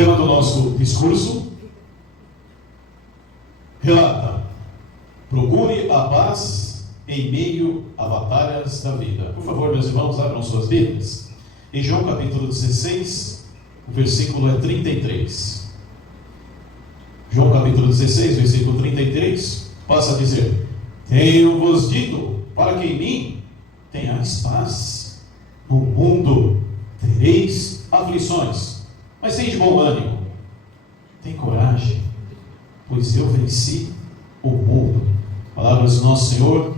tema do nosso discurso relata: procure a paz em meio a batalhas da vida. Por favor, meus irmãos, abram suas Bíblias. Em João capítulo 16, o versículo é 33. João capítulo 16, versículo 33, passa a dizer: tenho-vos dito, para que em mim tenhais paz. No mundo tereis aflições, mas tende bom ânimo. Tem coragem, pois eu venci o mundo. Palavras do nosso Senhor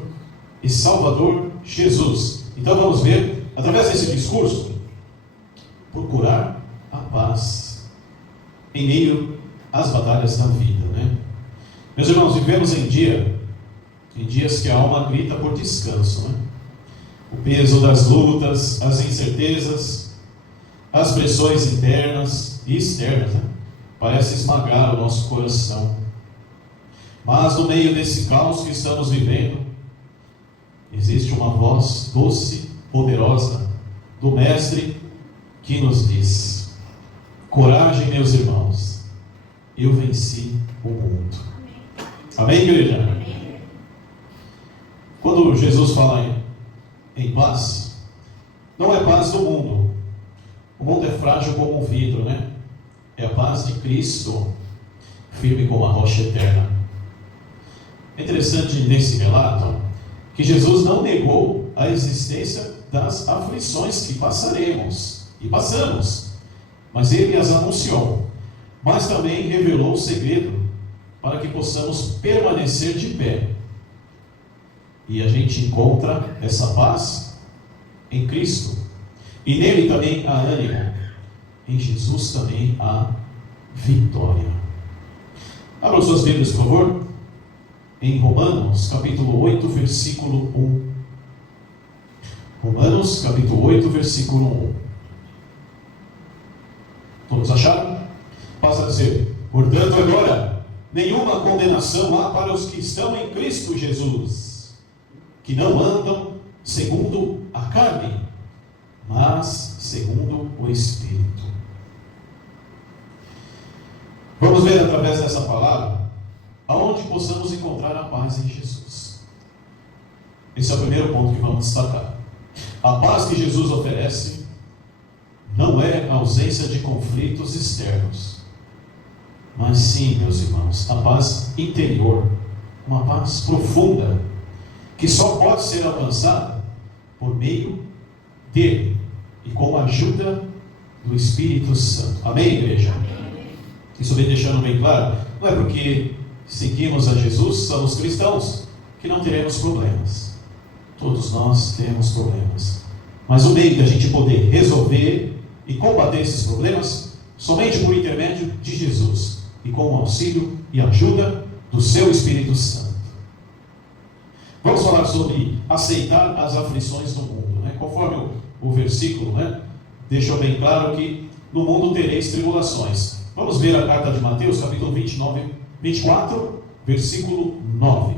e Salvador Jesus. Então vamos ver, através desse discurso, procurar a paz em meio às batalhas da vida, né? Meus irmãos, vivemos em dias que a alma grita por descanso, né? O peso das lutas, as incertezas, as pressões internas e externas, né? Parece esmagar o nosso coração. Mas no meio desse caos que estamos vivendo, existe uma voz doce, poderosa do Mestre que nos diz: coragem, meus irmãos, eu venci o mundo. Amém, igreja? Amém. Quando Jesus fala em paz, não é paz do mundo. O mundo é frágil como um vidro, né? É a paz de Cristo, firme como a rocha eterna. É interessante nesse relato que Jesus não negou a existência das aflições que passaremos e passamos, mas Ele as anunciou, mas também revelou o segredo para que possamos permanecer de pé. E a gente encontra essa paz em Cristo, e nele também há ânimo, em Jesus também há vitória. Abra suas Bíblias, por favor, em Romanos capítulo 8, versículo 1. Romanos capítulo 8, versículo 1. Todos acharam? Passa a dizer: portanto agora, nenhuma condenação há para os que estão em Cristo Jesus, que não andam segundo a carne, mas segundo o Espírito. Vamos ver através dessa palavra aonde possamos encontrar a paz em Jesus. Esse é o primeiro ponto que vamos destacar. A paz que Jesus oferece não é a ausência de conflitos externos, mas sim, meus irmãos, a paz interior, uma paz profunda, que só pode ser alcançada por meio dele e com a ajuda do Espírito Santo. Amém, igreja? Amém. Isso vem deixando bem claro, não é porque seguimos a Jesus, somos cristãos, que não teremos problemas. Todos nós temos problemas, mas o meio de a gente poder resolver e combater esses problemas somente por intermédio de Jesus e com o auxílio e ajuda do seu Espírito Santo. Vamos falar sobre aceitar as aflições do mundo, né? Conforme o versículo, né, deixa bem claro que no mundo tereis tribulações. Vamos ver a carta de Mateus, capítulo 24, versículo 9.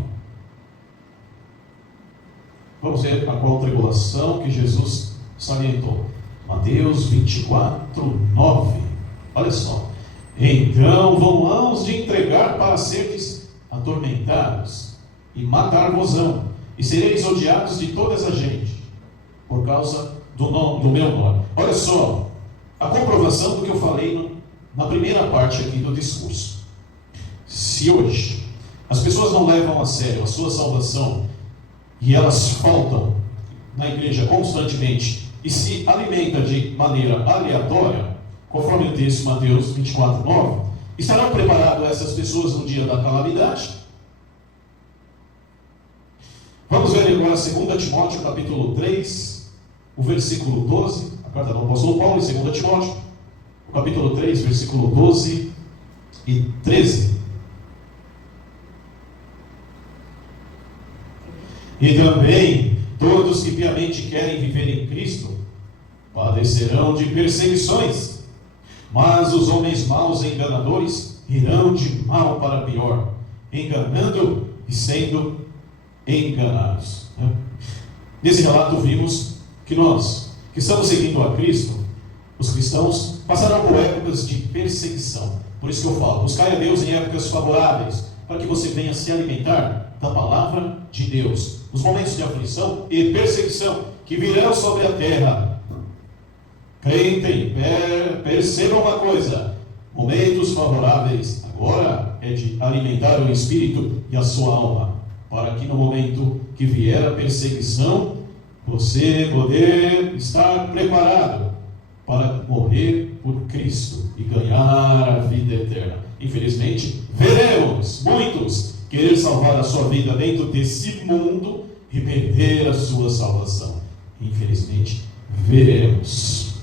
Vamos ver a qual tribulação que Jesus salientou. Mateus 24, 9. Olha só: então vão mãos de entregar para seres atormentados, e matar-vos-ão, e sereis odiados de todas as gente, por causa do meu nome. Olha só, a comprovação do que eu falei na primeira parte aqui do discurso. Se hoje as pessoas não levam a sério a sua salvação, e elas faltam na igreja constantemente, e se alimentam de maneira aleatória, conforme o texto de Mateus 24, 9, estarão preparadas essas pessoas no dia da calamidade? Vamos ver agora 2 Timóteo capítulo 3, o versículo 12, a carta do apóstolo Paulo em 2 Timóteo, o capítulo 3, versículo 12 e 13. E também todos que piamente querem viver em Cristo padecerão de perseguições, mas os homens maus e enganadores irão de mal para pior, enganando e sendo enganados. Nesse relato vimos que nós, que estamos seguindo a Cristo, os cristãos, passarão por épocas de perseguição. Por isso que eu falo, buscai a Deus em épocas favoráveis, para que você venha se alimentar da palavra de Deus. Os momentos de aflição e perseguição que virão sobre a terra. Crentem, percebam uma coisa: momentos favoráveis agora é de alimentar o espírito e a sua alma, para que no momento que vier a perseguição, você poder estar preparado para morrer por Cristo e ganhar a vida eterna. Infelizmente, veremos muitos querer salvar a sua vida dentro desse mundo e perder a sua salvação. Infelizmente, veremos.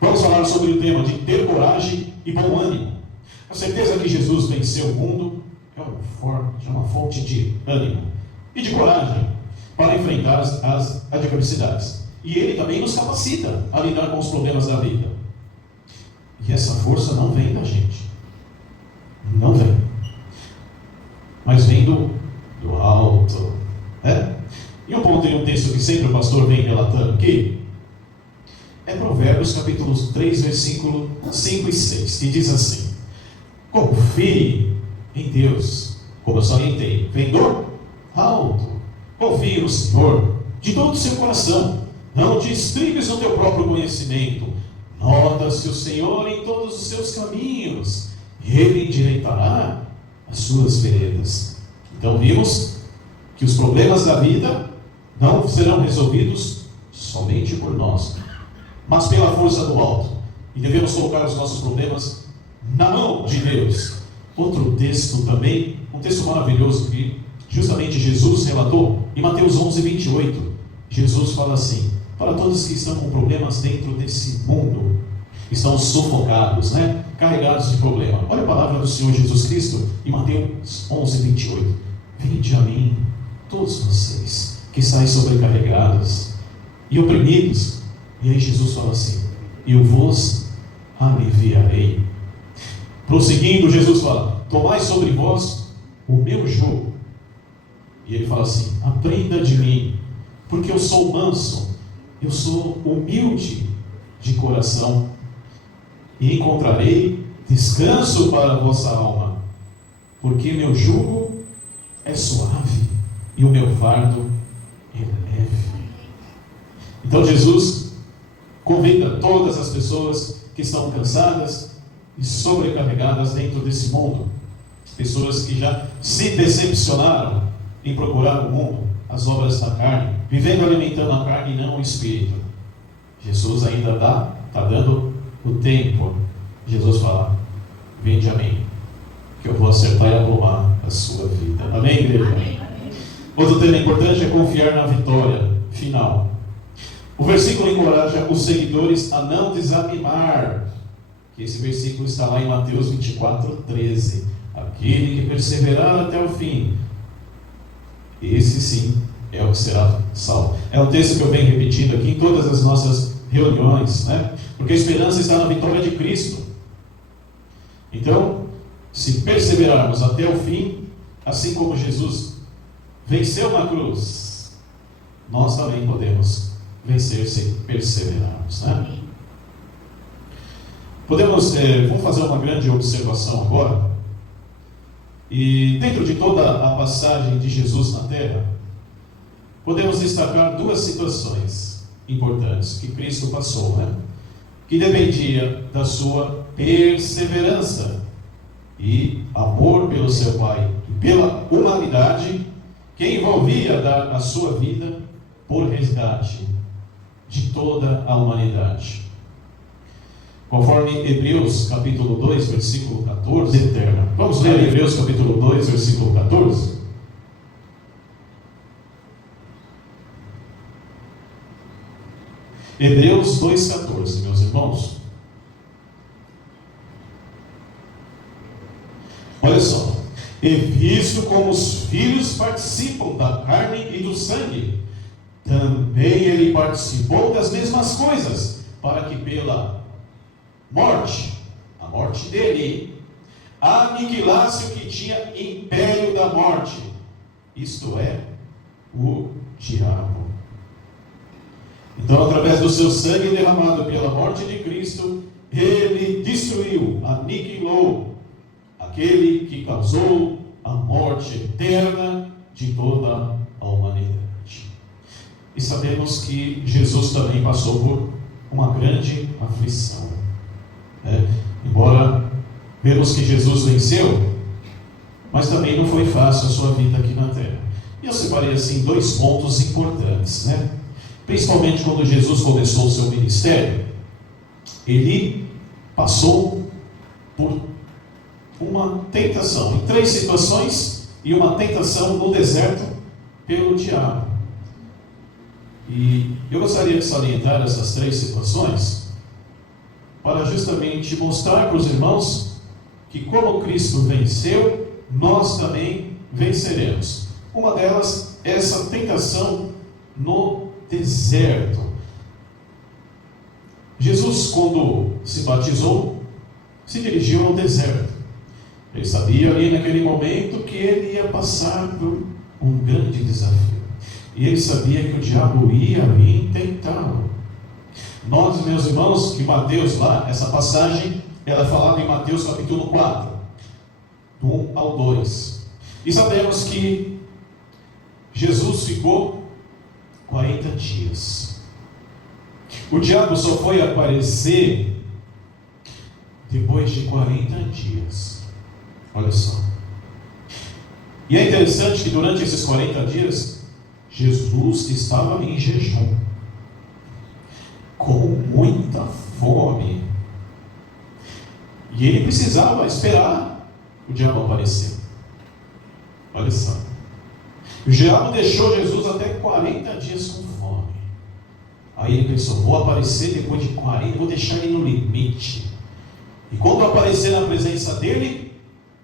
Vamos falar sobre o tema de ter coragem e bom ânimo. A certeza que Jesus venceu o mundo é uma fonte de ânimo e de coragem para enfrentar as adversidades. E Ele também nos capacita a lidar com os problemas da vida. E essa força não vem da gente. Não vem. Mas vem do alto. E um texto que sempre o pastor vem relatando aqui é Provérbios capítulo 3, versículo 5 e 6, que diz assim: confie em Deus, como eu salientei, vem do alto. Confie no Senhor de todo o seu coração. Não te estribes no teu próprio conhecimento. Nota-se o Senhor em todos os seus caminhos, e Ele endireitará as suas veredas. Então vimos que os problemas da vida não serão resolvidos somente por nós, mas pela força do alto. E devemos colocar os nossos problemas na mão de Deus. Outro texto também, um texto maravilhoso que justamente Jesus relatou em Mateus 11, 28. Jesus fala assim: para todos que estão com problemas dentro desse mundo, estão sufocados, carregados de problema. Olha a palavra do Senhor Jesus Cristo em Mateus 11, 28. Vinde a mim, todos vocês que estáis sobrecarregados e oprimidos. E aí Jesus fala assim: eu vos aliviarei. Prosseguindo, Jesus fala: tomai sobre vós o meu jugo. E ele fala assim: aprenda de mim, porque eu sou manso, eu sou humilde de coração, e encontrarei descanso para a vossa alma, porque meu jugo é suave e o meu fardo é leve. Então Jesus convida todas as pessoas que estão cansadas e sobrecarregadas dentro desse mundo, pessoas que já se decepcionaram em procurar o mundo, as obras da carne, vivendo alimentando a carne e não o espírito. Jesus ainda está dando o tempo. Jesus fala: vinde a mim, que eu vou acertar e aplumar a sua vida. Amém, igreja? Amém. Outro tema importante é confiar na vitória final. O versículo encoraja os seguidores a não desanimar. Esse versículo está lá em Mateus 24, 13. Aquele que perseverar até o fim, esse sim é o que será salvo. É um texto que eu venho repetindo aqui em todas as nossas reuniões, porque a esperança está na vitória de Cristo. Então, se perseverarmos até o fim, assim como Jesus venceu na cruz, nós também podemos vencer se perseverarmos. Vamos fazer uma grande observação agora. E dentro de toda a passagem de Jesus na terra, podemos destacar duas situações importantes que Cristo passou, que dependia da sua perseverança e amor pelo seu Pai e pela humanidade, que envolvia dar a sua vida por resgate de toda a humanidade. Conforme Hebreus capítulo 2, versículo 14, eterna. Vamos ler Hebreus capítulo 2, versículo 14? Hebreus 2,14, meus irmãos. Olha só: e visto como os filhos participam da carne e do sangue, também ele participou das mesmas coisas, para que pela morte, a morte dele, aniquilasse o que tinha império da morte, isto é, o diabo. Então, através do seu sangue derramado pela morte de Cristo, ele destruiu, aniquilou aquele que causou a morte eterna de toda a humanidade. E sabemos que Jesus também passou por uma grande aflição. Embora vemos que Jesus venceu, mas também não foi fácil a sua vida aqui na terra. E eu separei assim 2 pontos importantes, Principalmente quando Jesus começou o seu ministério, ele passou por uma tentação, em 3 situações, e uma tentação no deserto pelo diabo. E eu gostaria de salientar essas 3 situações, para justamente mostrar para os irmãos que como Cristo venceu, nós também venceremos. Uma delas é essa tentação no deserto. Jesus, quando se batizou, se dirigiu ao deserto. Ele sabia ali naquele momento que ele ia passar por um grande desafio. E ele sabia que o diabo ia vir tentá-lo. Nós, meus irmãos, que Mateus lá, essa passagem, ela é falada em Mateus capítulo 4, do 1 ao 2. E sabemos que Jesus ficou 40 dias. O diabo só foi aparecer depois de 40 dias. Olha só. E é interessante que durante esses 40 dias, Jesus estava em jejum, com muita fome. E ele precisava esperar o diabo aparecer. Olha só. O diabo deixou Jesus até 40 dias com fome. Aí ele pensou, vou aparecer depois de 40, vou deixar ele no limite. E quando aparecer na presença dele,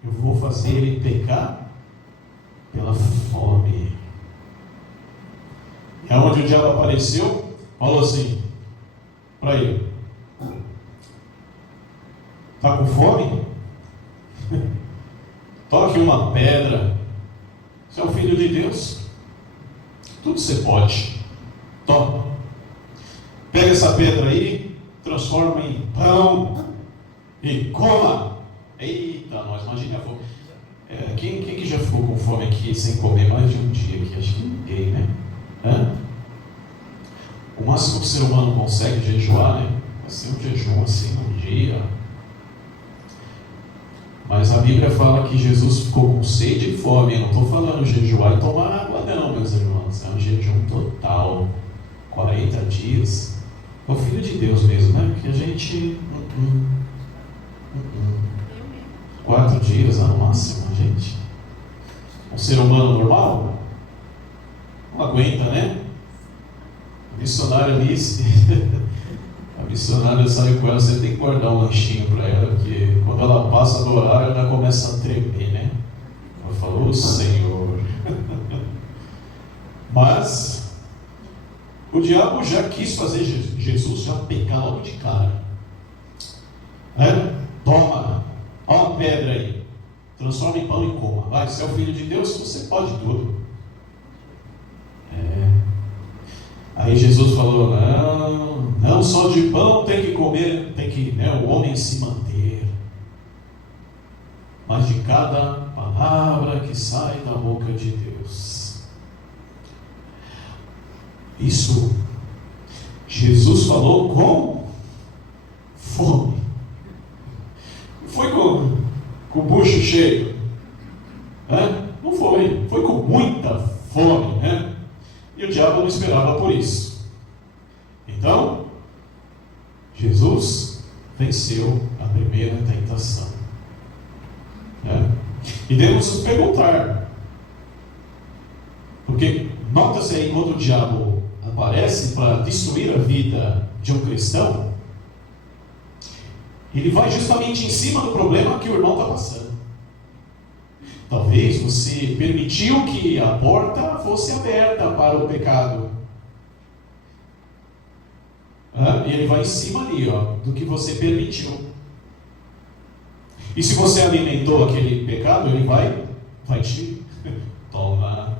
eu vou fazer ele pecar pela fome. E aonde o diabo apareceu, falou assim para ele: está com fome? Toque uma pedra. Você é o filho de Deus, tudo você pode. Toma, pega essa pedra aí, transforma em pão e coma. Eita, nós, imagina a fome. Quem que já ficou com fome aqui sem comer mais de um dia aqui? Acho que ninguém, né? O máximo que o ser humano consegue jejuar, vai ser um jejum assim, um dia. Mas a Bíblia fala que Jesus ficou com sede e fome. Eu não estou falando jejuar e tomar água não, meus irmãos. É um jejum total. 40 dias. É o Filho de Deus mesmo, Porque a gente... 4 dias no máximo, gente. Um ser humano normal não aguenta, A missionária disse... A missionária saiu com ela, você tem que guardar um lanchinho para ela, porque quando ela passa do horário, ela começa a tremer, Ela falou, Senhor. Mas o diabo já quis fazer Jesus já pecar logo de cara. Toma, olha uma pedra aí, transforma em pão e coma. Vai, você é o Filho de Deus, você pode tudo. Aí Jesus falou, não só de pão tem que comer, tem que o homem se manter, mas de cada palavra que sai da boca de Deus. Isso Jesus falou com fome. Foi com o bucho cheio, não foi com muita fome, E o diabo não esperava por isso. Então, Jesus venceu a primeira tentação. E devemos nos perguntar, porque nota-se aí quando o diabo aparece para destruir a vida de um cristão, ele vai justamente em cima do problema que o irmão está passando. Talvez você permitiu que a porta fosse aberta para o pecado. E ele vai em cima ali, do que você permitiu. E se você alimentou aquele pecado, ele vai te tomar.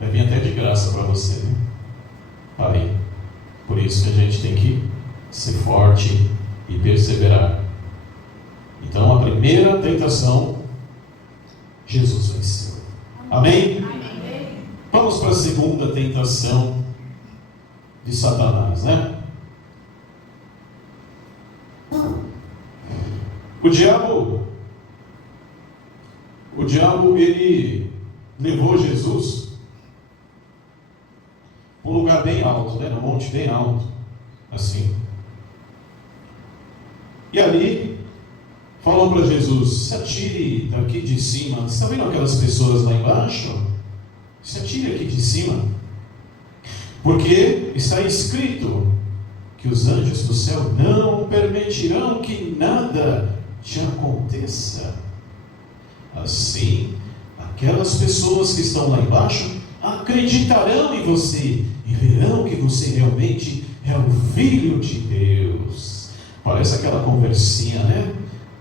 Vai vir até de graça para você, Aí. Por isso que a gente tem que ser forte e perseverar. Então, a primeira tentação, Jesus venceu. Amém? Amém. Vamos para a segunda tentação de Satanás, né? O diabo, ele levou Jesus para um lugar bem alto, né? Num monte bem alto, assim. E ali, falou para Jesus: se atire daqui de cima. Você está vendo aquelas pessoas lá embaixo? Se atire aqui de cima. Porque está escrito que os anjos do céu não permitirão que nada te aconteça. Assim, aquelas pessoas que estão lá embaixo acreditarão em você e verão que você realmente é o Filho de Deus. Parece aquela conversinha, né?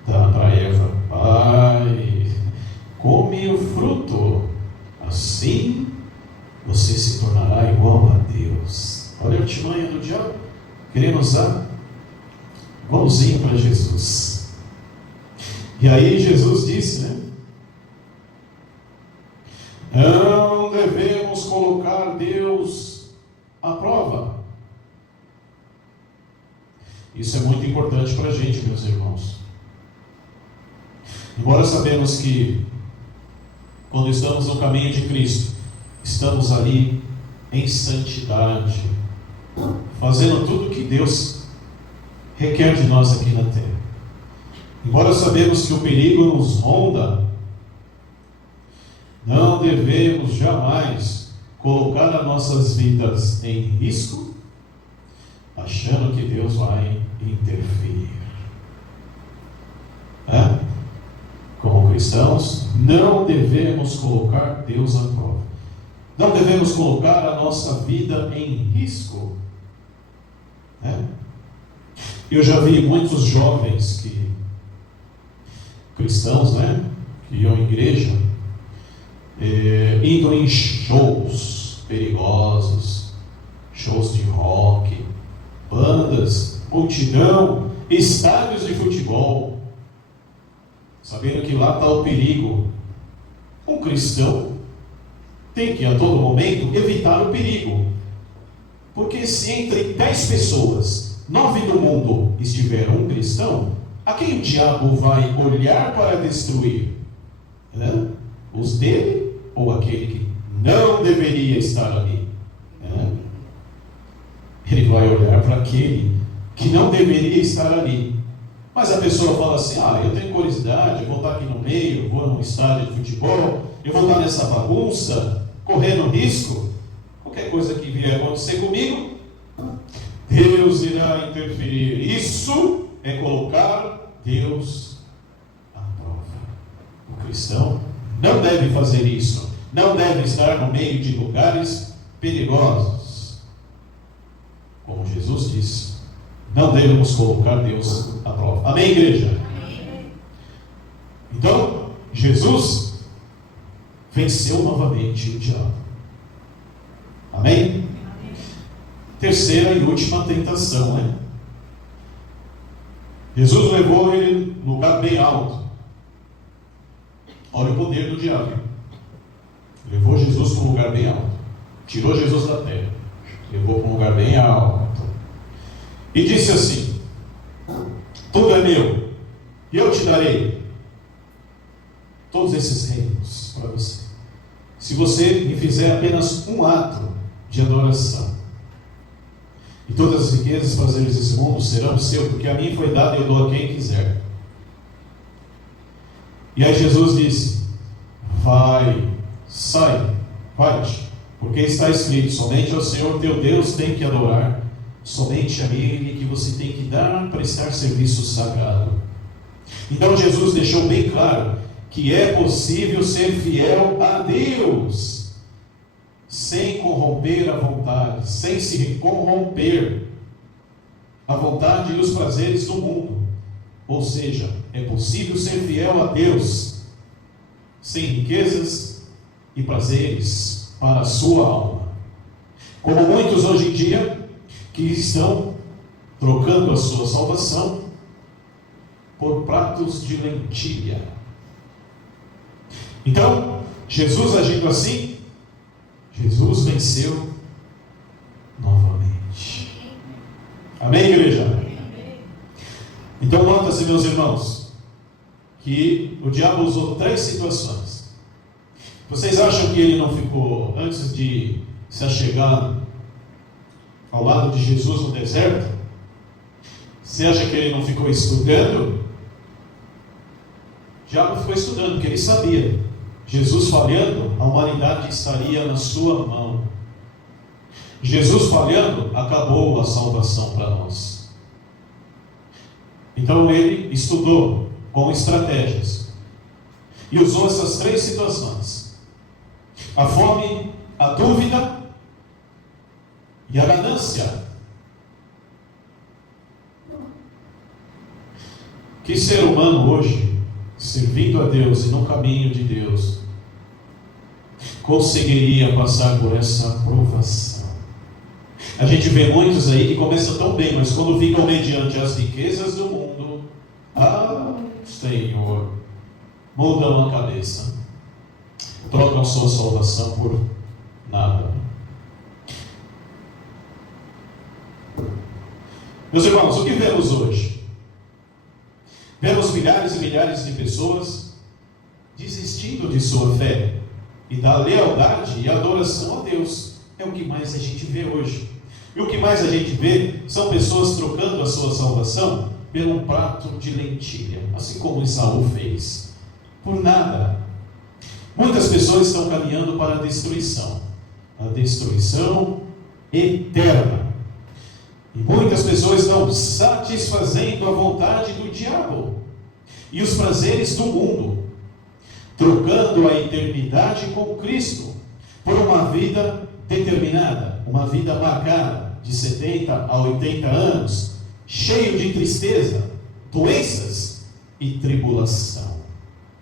Para Eva: pai, come o fruto, assim você se tornará igual a Deus. Olha a artimanha do diabo, querendo usar igualzinho para Jesus. E aí Jesus disse, né? Não devemos colocar Deus à prova. Isso é muito importante para a gente, meus irmãos. Embora sabemos que quando estamos no caminho de Cristo, estamos ali em santidade, fazendo tudo que Deus requer de nós aqui na terra. Embora sabemos que o perigo nos ronda, não devemos jamais colocar as nossas vidas em risco, achando que Deus vai interferir. Como cristãos, não devemos colocar Deus à prova. Não devemos colocar a nossa vida em risco. Eu já vi muitos jovens cristãos, que iam à igreja, indo em shows perigosos, shows de rock, bandas, multidão, estádios de futebol, sabendo que lá está o perigo. Um cristão tem que a todo momento evitar o perigo, porque se entre 10 pessoas, 9 do mundo estiver um cristão, a quem o diabo vai olhar para destruir? Os dele ou aquele que não deveria estar ali? Ele vai olhar para aquele que não deveria estar ali. Mas a pessoa fala assim: eu tenho curiosidade, eu vou estar aqui no meio, eu vou num estádio de futebol, eu vou estar nessa bagunça, correndo risco, qualquer coisa que vier acontecer comigo, Deus irá interferir. Isso é colocar Deus à prova. O cristão não deve fazer isso, não deve estar no meio de lugares perigosos. Como Jesus disse, não devemos colocar Deus à prova. Amém, igreja? Amém. Então, Jesus venceu novamente o diabo. Amém? Amém? Terceira e última tentação, Jesus levou ele num lugar bem alto. Olha o poder do diabo. Levou Jesus para um lugar bem alto. Tirou Jesus da terra. Levou para um lugar bem alto. E disse assim: tudo é meu, e eu te darei todos esses reinos para você, se você me fizer apenas um ato de adoração. E todas as riquezas e prazeres desse mundo serão seu, porque a mim foi dado e eu dou a quem quiser. E aí Jesus disse: sai, vai-te, porque está escrito: somente ao Senhor teu Deus tem que adorar, somente a Ele que você tem que prestar serviço sagrado. Então Jesus deixou bem claro que é possível ser fiel a Deus sem corromper a vontade, sem se corromper a vontade e os prazeres do mundo. Ou seja, é possível ser fiel a Deus sem riquezas e prazeres para a sua alma. Como muitos hoje em dia que estão trocando a sua salvação por pratos de lentilha. Então, Jesus agindo assim, Jesus venceu novamente. Amém, igreja? Amém. Então, nota-se, meus irmãos, que o diabo usou 3 situações. Vocês acham que ele não ficou, antes de se achegar ao lado de Jesus no deserto, você acha que ele não ficou estudando? O diabo ficou estudando, porque ele sabia. Jesus falhando, a humanidade estaria na sua mão. Jesus falhando, acabou a salvação para nós. Então ele estudou com estratégias e usou essas 3 situações: a fome, a dúvida e a ganância. Que ser humano hoje, servindo a Deus e no caminho de Deus, conseguiria passar por essa provação? A gente vê muitos aí que começam tão bem, mas quando ficam mediante as riquezas do mundo, Senhor, mudam a cabeça, trocam sua salvação por nada. Meus irmãos, o que vemos hoje? Vemos milhares e milhares de pessoas desistindo de sua fé e da lealdade e adoração a Deus. É o que mais a gente vê hoje. E o que mais a gente vê são pessoas trocando a sua salvação por um prato de lentilha, assim como Esaú fez, por nada. Muitas pessoas estão caminhando para a destruição eterna. E muitas pessoas estão satisfazendo a vontade do diabo e os prazeres do mundo, trocando a eternidade com Cristo por uma vida determinada, uma vida marcada de 70 a 80 anos, cheio de tristeza, doenças e tribulação.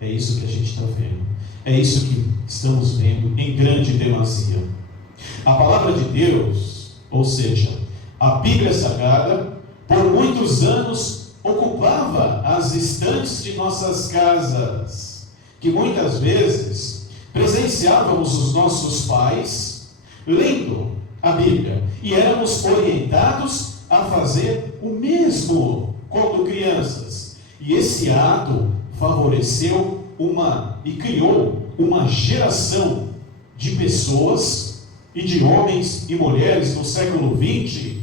É isso que a gente está vendo. É isso que estamos vendo em grande demasia. A palavra de Deus, ou seja, a Bíblia Sagrada, por muitos anos ocupava as estantes de nossas casas, que muitas vezes presenciávamos os nossos pais lendo a Bíblia e éramos orientados a fazer o mesmo quando crianças. E esse ato favoreceu e criou uma geração de pessoas e de homens e mulheres no século XX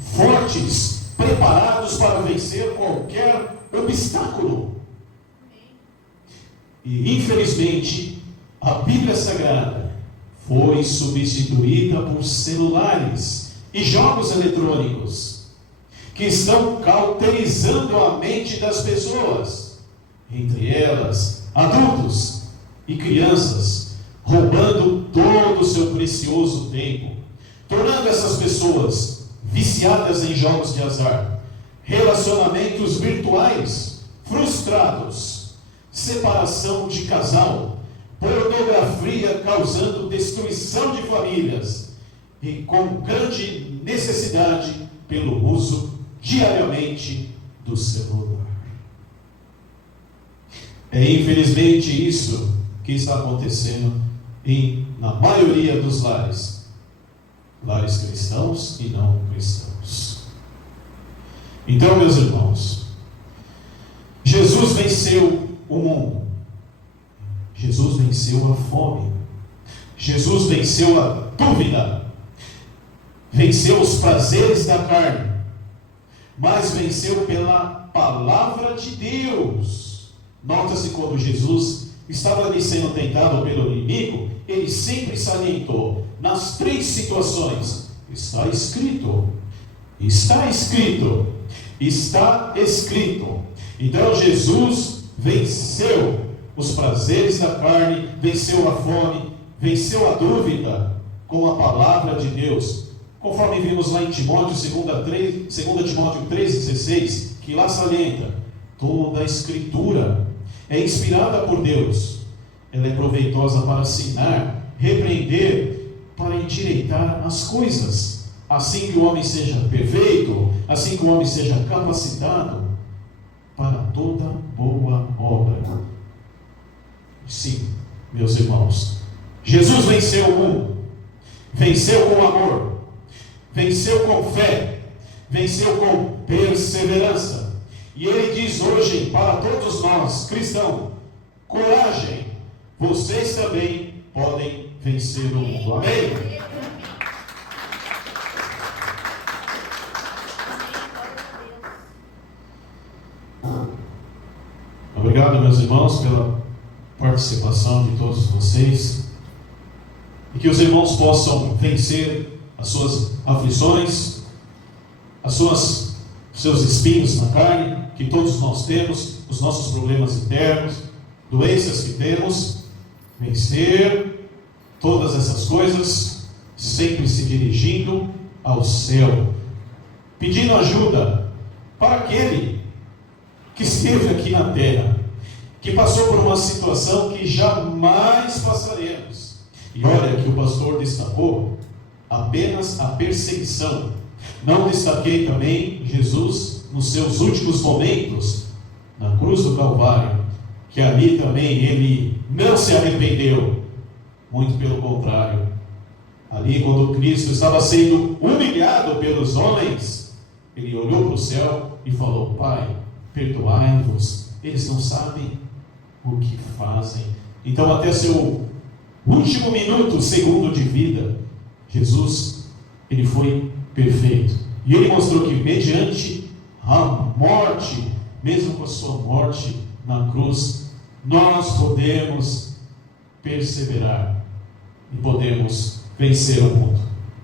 fortes, preparados para vencer qualquer obstáculo. E infelizmente a Bíblia Sagrada foi substituída por celulares e jogos eletrônicos que estão cauterizando a mente das pessoas, entre elas adultos e crianças, roubando todo o seu precioso tempo, tornando essas pessoas viciadas em jogos de azar, relacionamentos virtuais frustrados, separação de casal, pornografia causando destruição de famílias e com grande necessidade pelo uso diariamente do celular. É infelizmente isso que está acontecendo na maioria dos lares cristãos e não cristãos. Então, meus irmãos, Jesus venceu o mundo, Jesus venceu a fome, Jesus venceu a dúvida, venceu os prazeres da carne, mas venceu pela palavra de Deus. Nota-se, quando Jesus estava ali sendo tentado pelo inimigo, ele sempre salientou nas 3 situações: está escrito, está escrito, está escrito. Então Jesus venceu os prazeres da carne, venceu a fome, venceu a dúvida com a palavra de Deus, conforme vimos lá em Timóteo, 2 Timóteo 3,16, que lá salienta: toda a Escritura é inspirada por Deus, ela é proveitosa para ensinar, repreender, para endireitar as coisas, assim que o homem seja perfeito, assim que o homem seja capacitado para toda boa obra. Sim, meus irmãos, Jesus venceu o mundo, venceu com amor, venceu com fé, venceu com perseverança. E Ele diz hoje para todos nós, cristãos: coragem, vocês também podem vencer o mundo. Amém? Obrigado, meus irmãos, pela participação de todos vocês. E que os irmãos possam vencer as suas aflições, os seus espinhos na carne, que todos nós temos, os nossos problemas internos, doenças que temos. Vencer todas essas coisas, sempre se dirigindo ao céu, pedindo ajuda para aquele que esteve aqui na terra, que passou por uma situação que jamais passaremos. E olha que o pastor destacou apenas a perseguição. Não destaquei também Jesus nos seus últimos momentos na cruz do Calvário, que ali também ele não se arrependeu, muito pelo contrário. Ali, quando Cristo estava sendo humilhado pelos homens, ele olhou para o céu e falou: Pai, perdoai-vos, eles não sabem o que fazem. Então, até seu último minuto, segundo de vida, Jesus, ele foi perfeito. E ele mostrou que mediante a morte, mesmo com a sua morte na cruz, nós podemos perseverar e podemos vencer o mundo.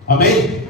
Amém?